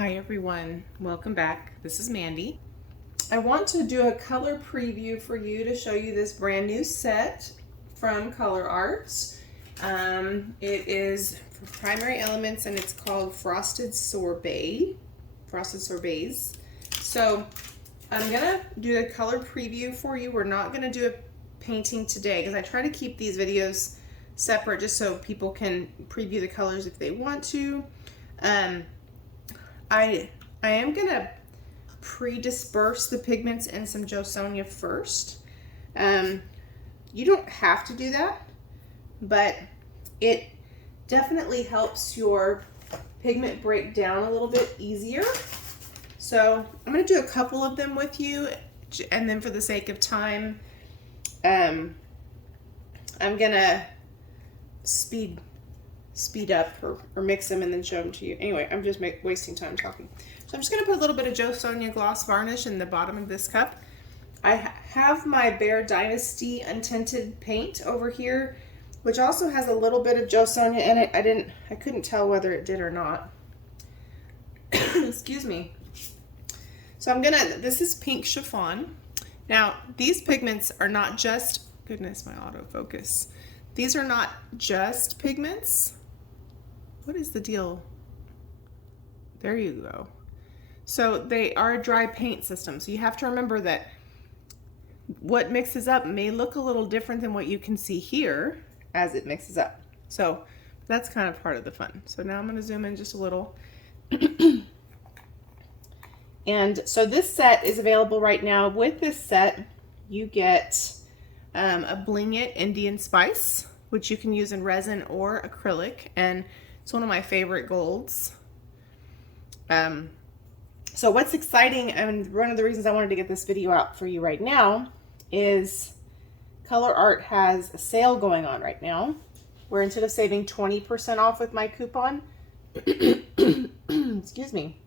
Hi everyone, welcome back. This is Mandy. I want to do a color preview for you to show you this brand new set from Colourarte. It is for primary elements and it's called Frosted Sorbet. Frosted Sorbets. So I'm gonna do a color preview for you. We're not gonna do a painting today because I try to keep these videos separate just so people can preview the colors if they want to. I am gonna pre-disperse the pigments in some Jo Sonja first. You don't have to do that, but it definitely helps your pigment break down a little bit easier. So I'm gonna do a couple of them with you, and then for the sake of time, I'm gonna speed up or mix them and then show them to you. Anyway, I'm just wasting time talking. So I'm just gonna put a little bit of Jo Sonja gloss varnish in the bottom of this cup. I have my Bare Dynasty Untinted paint over here, which also has a little bit of Jo Sonja in it. I couldn't tell whether it did or not. Excuse me. So this is pink chiffon. Now, these pigments are not just, goodness, my autofocus. These are not just pigments. What is the deal? There you go. So they are a dry paint system. So you have to remember that what mixes up may look a little different than what you can see here as it mixes up. So that's kind of part of the fun. So now I'm going to zoom in just a little. And so this set is available right now. With this set, you get a Bling It Indian Spice, which you can use in resin or acrylic, and it's one of my favorite golds. So what's exciting, and one of the reasons I wanted to get this video out for you right now, is Colourarte has a sale going on right now, where instead of saving 20% off with my coupon, excuse me,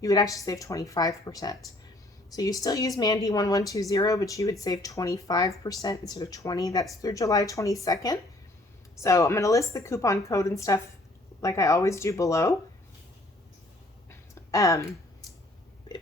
you would actually save 25%. So you still use Mandy1120, but you would save 25% instead of 20%. That's through July 22nd. So I'm going to list the coupon code and stuff like I always do below. But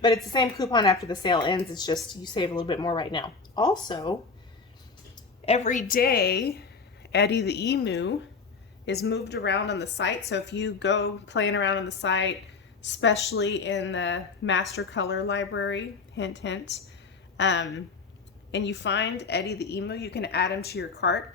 it's the same coupon after the sale ends. It's just you save a little bit more right now. Also, every day, Eddie the Emu is moved around on the site. So if you go playing around on the site, especially in the master color library, hint, hint, and you find Eddie the Emu, you can add him to your cart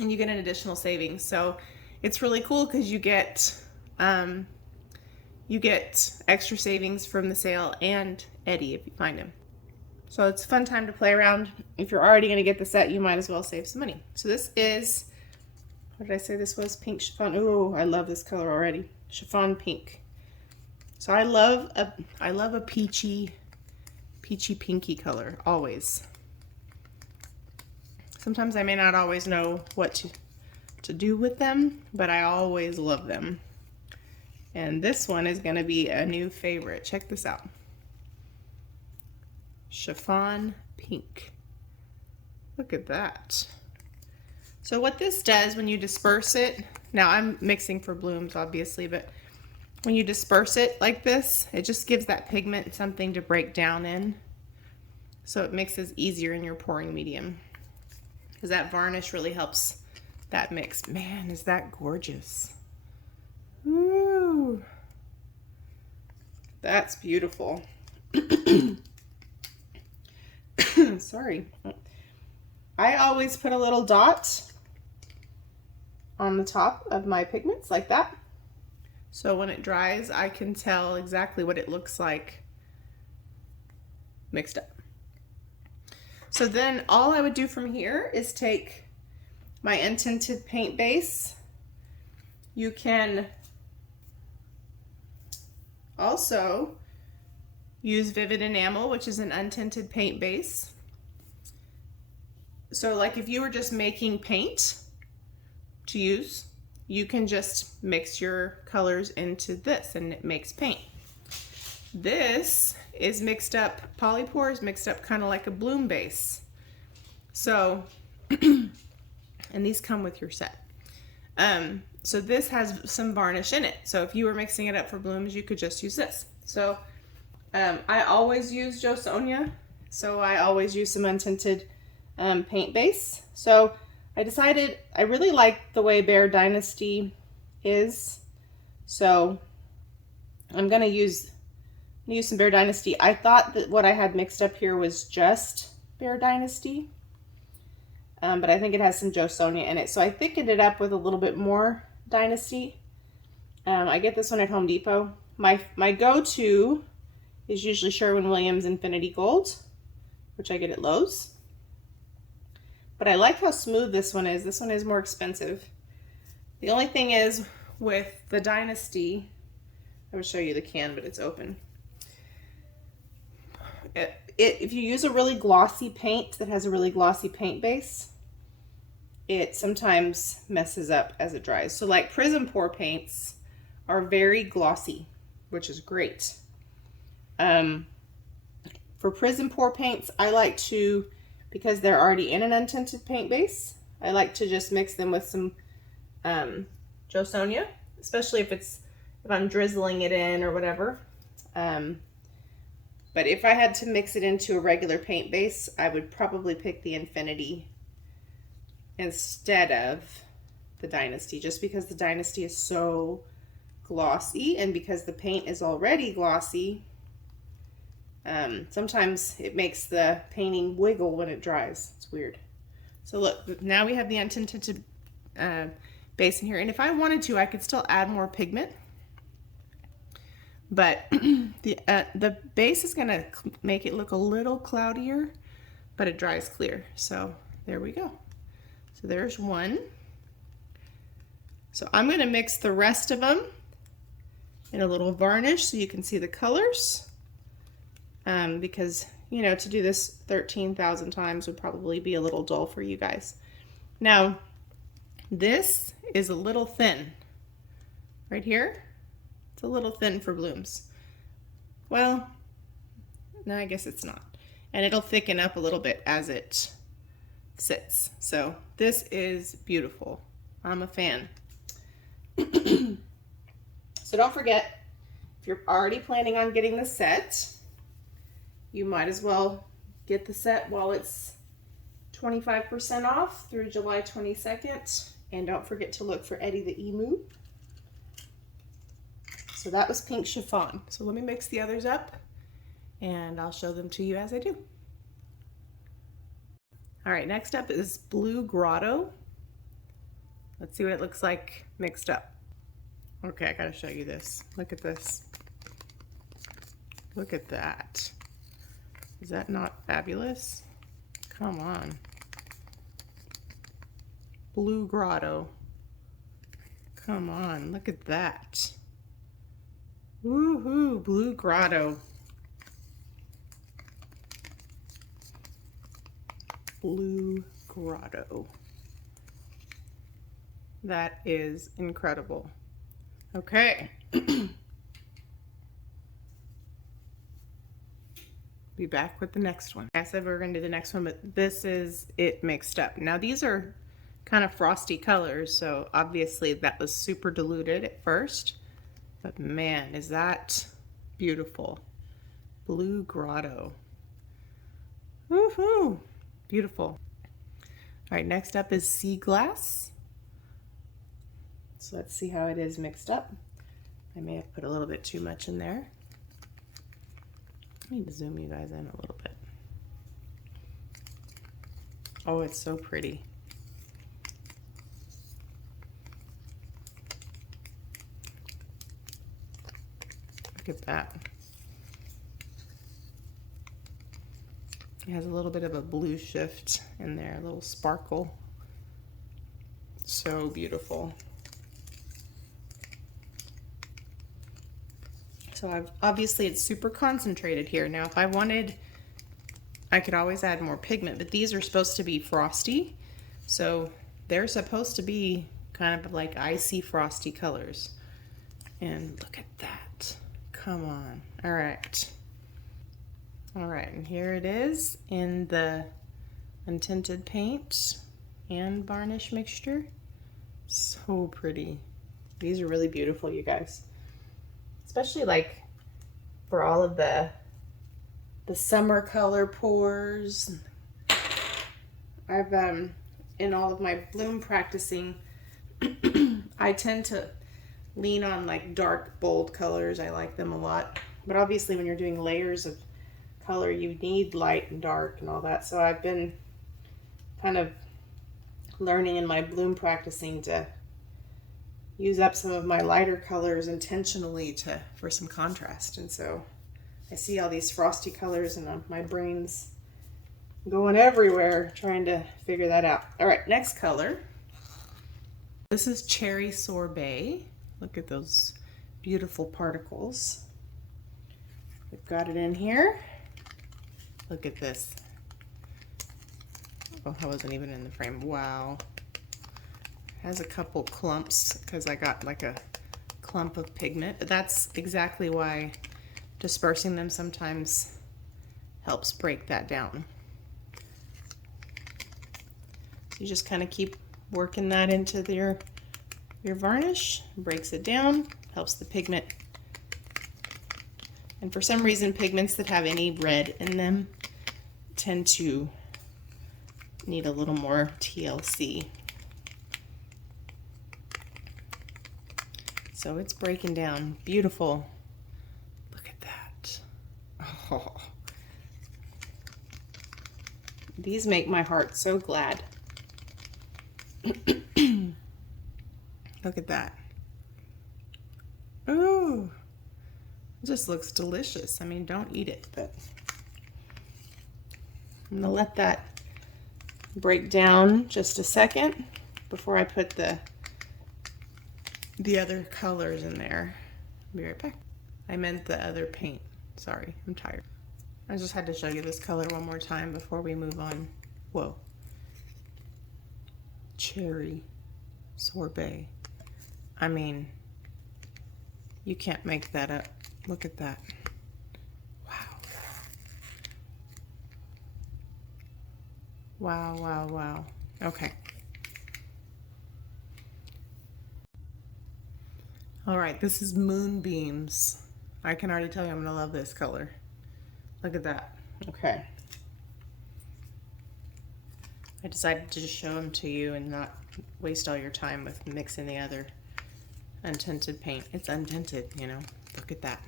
and you get an additional savings. So it's really cool because you get extra savings from the sale and Eddie if you find him. So it's a fun time to play around. If you're already going to get the set, you might as well save some money. So this is, what did I say this was? Pink chiffon. Oh, I love this color already. Chiffon Pink. So I love a peachy pinky color, always. Sometimes I may not always know what to do with them, but I always love them. And this one is going to be a new favorite. Check this out. Chiffon Pink. Look at that. So what this does when you disperse it, now I'm mixing for blooms obviously, but when you disperse it like this, it just gives that pigment something to break down in. So it mixes easier in your pouring medium. Because that varnish really helps that mix. Man, is that gorgeous. Ooh. That's beautiful. Sorry. I always put a little dot on the top of my pigments like that. So when it dries, I can tell exactly what it looks like mixed up. So then all I would do from here is take my Untinted paint base. You can also use Vivid Enamel, which is an untinted paint base. So like if you were just making paint to use, you can just mix your colors into this and it makes paint. This is mixed up, PolyPour is mixed up kind of like a bloom base. So, and these come with your set. So this has some varnish in it. So if you were mixing it up for blooms, you could just use this. So I always use Jo Sonja. So I always use some untinted paint base. So I decided I really like the way Bear Dynasty is. So I'm going to use some Bear Dynasty. I thought that what I had mixed up here was just Bear Dynasty. But I think it has some Jo Sonja in it. So I thickened it up with a little bit more Dynasty. I get this one at Home Depot. My go-to is usually Sherwin-Williams Infinity Gold, which I get at Lowe's. But I like how smooth this one is. This one is more expensive. The only thing is with the Dynasty, I will show you the can, but it's open. If you use a really glossy paint that has a really glossy paint base, it sometimes messes up as it dries. So like PrizmPour paints are very glossy, which is great. For PrizmPour paints, I like to, because they're already in an untinted paint base, I like to just mix them with some Jo Sonja, especially if I'm drizzling it in or whatever. But if I had to mix it into a regular paint base, I would probably pick the Infinity instead of the Dynasty, just because the Dynasty is so glossy, and because the paint is already glossy, sometimes it makes the painting wiggle when it dries. It's weird. So look, now we have the untinted base in here, and if I wanted to, I could still add more pigment. But the base is going to make it look a little cloudier, but it dries clear. So there we go. So there's one. So I'm going to mix the rest of them in a little varnish so you can see the colors. Because, you know, to do this 13,000 times would probably be a little dull for you guys. Now, this is a little thin. Right here. It's a little thin for blooms. Well, no, I guess it's not. And it'll thicken up a little bit as it sits. So this is beautiful. I'm a fan. So don't forget, if you're already planning on getting the set, you might as well get the set while it's 25% off through July 22nd. And don't forget to look for Eddie the Emu. So that was pink chiffon. So let me mix the others up and I'll show them to you as I do. All right, next up is blue Grotto. Let's see what it looks like mixed up. Okay, I gotta show you this. Look at this. Look at that. Is that not fabulous? Come on. Blue Grotto. Come on, look at that. Woohoo, blue Grotto. Blue Grotto. That is incredible. Okay. Be back with the next one. I said we were going to do the next one, but this is it mixed up. Now these are kind of frosty colors, so obviously that was super diluted at first. But man, is that beautiful. Blue Grotto. Woohoo! Beautiful. All right, next up is Sea Glass. So let's see how it is mixed up. I may have put a little bit too much in there. I need to zoom you guys in a little bit. Oh, it's so pretty. Look at that. It has a little bit of a blue shift in there, a little sparkle. So beautiful. So obviously it's super concentrated here. Now if I wanted, I could always add more pigment, but these are supposed to be frosty. So they're supposed to be kind of like icy frosty colors. And look at that. Come on. All right. All right, and here it is in the untinted paint and varnish mixture. So pretty. These are really beautiful, you guys. Especially like for all of the summer color pours. I've in all of my bloom practicing, I tend to lean on like dark, bold colors. I like them a lot. But obviously when you're doing layers of color, you need light and dark and all that. So I've been kind of learning in my bloom practicing to use up some of my lighter colors intentionally for some contrast. And so I see all these frosty colors and my brain's going everywhere trying to figure that out. All right, next color. This is Cherry Sorbet. Look at those beautiful particles. We've got it in here. Look at this. Oh, I wasn't even in the frame. Wow. Has a couple clumps because I got like a clump of pigment. That's exactly why dispersing them sometimes helps break that down. You just kind of keep working that into your varnish, breaks it down, helps the pigment. And for some reason, pigments that have any red in them tend to need a little more TLC. So it's breaking down. Beautiful. Look at that. Oh. These make my heart so glad. Look at that. Ooh, it just looks delicious. I mean, don't eat it, but I'm gonna let that break down just a second before I put the other colors in there. I'll be right back. I meant the other paint. Sorry, I'm tired. I just had to show you this color one more time before we move on. Whoa. Cherry Sorbet. I mean, you can't make that up. Look at that. Wow. Wow, wow, wow. Okay. All right, this is Moonbeams. I can already tell you I'm gonna love this color. Look at that. Okay. I decided to just show them to you and not waste all your time with mixing the other untinted paint. It's untinted, you know. Look at that.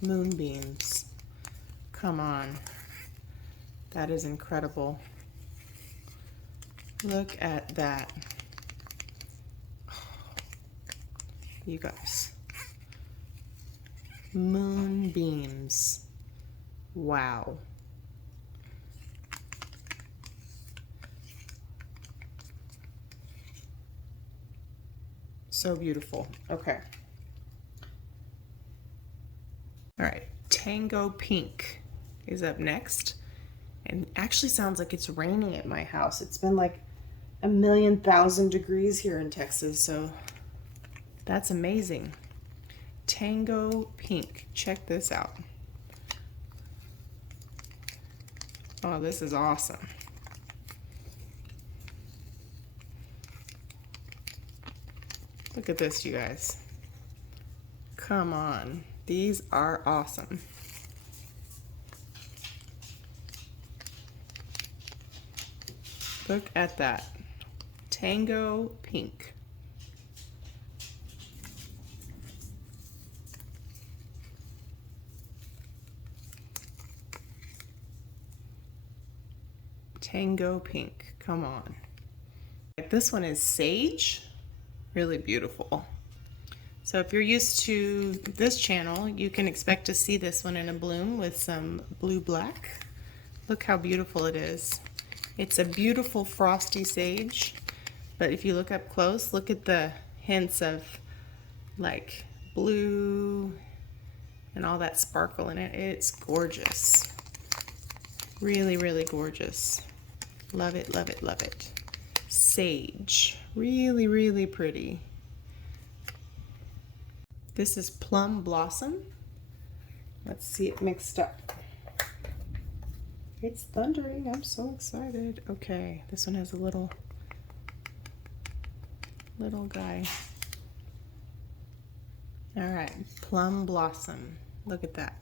Moonbeams. Come on. That is incredible. Look at that. You guys. Moonbeams. Wow. So beautiful. Okay. All right. Tango Pink is up next. And actually sounds like it's raining at my house. It's been like 1,000,000 degrees here in Texas, so that's amazing. Tango Pink. Check this out. Oh, this is awesome. Look at this, you guys. Come on. These are awesome. Look at that. Tango Pink. Tango Pink. Come on. This one is Sage. Really beautiful. So if you're used to this channel, you can expect to see this one in a bloom with some blue black. Look how beautiful it is. It's a beautiful frosty sage, but if you look up close, look at the hints of like blue and all that sparkle in it. It's gorgeous. Really, really gorgeous. Love it, love it, love it. Sage. Really, really pretty. This is Plum Blossom. Let's see it mixed up. It's thundering. I'm so excited. Okay, this one has a little little guy. All right, Plum Blossom. Look at that.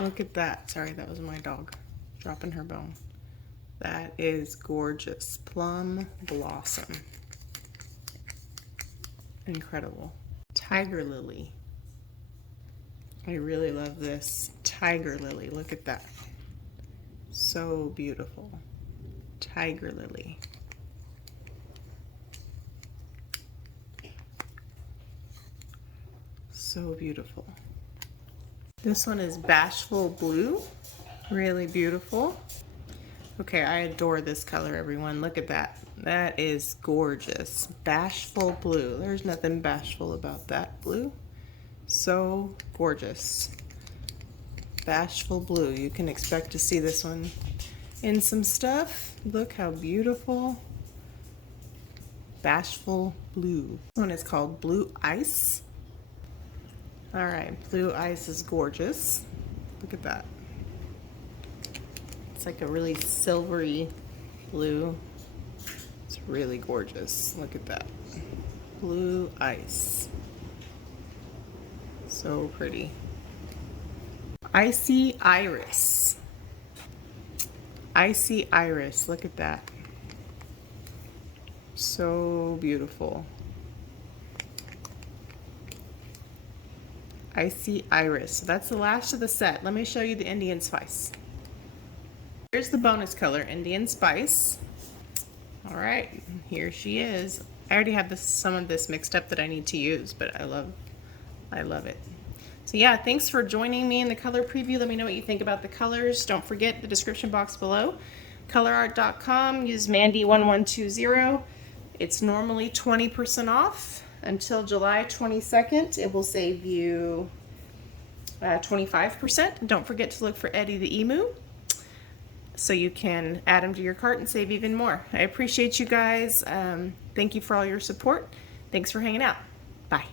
Look at that. Sorry, that was my dog dropping her bone. That is gorgeous. Plum Blossom. Incredible. Tiger Lily. I really love this Tiger Lily. Look at that. So beautiful. Tiger Lily. So beautiful. This one is Bashful Blue. Really beautiful. Okay, I adore this color, everyone. Look at that. That is gorgeous. Bashful Blue. There's nothing bashful about that blue. So gorgeous. Bashful Blue. You can expect to see this one in some stuff. Look how beautiful. Bashful Blue. This one is called Blue Ice. All right, Blue Ice is gorgeous. Look at that. It's like a really silvery blue. It's really gorgeous. Look at that. Blue Ice. So pretty. Icy Iris. Icy Iris. Look at that. So beautiful. Icy Iris. So that's the last of the set. Let me show you the Indian Spice. Here's the bonus color, Indian Spice. All right, here she is. I already have some of this mixed up that I need to use, but I love it. So yeah, thanks for joining me in the color preview. Let me know what you think about the colors. Don't forget the description box below. Colourarte.com, use Mandy1120. It's normally 20% off until July 22nd. It will save you 25%. Don't forget to look for Eddie the Emu so you can add him to your cart and save even more. I appreciate you guys. Thank you for all your support. Thanks for hanging out. Bye.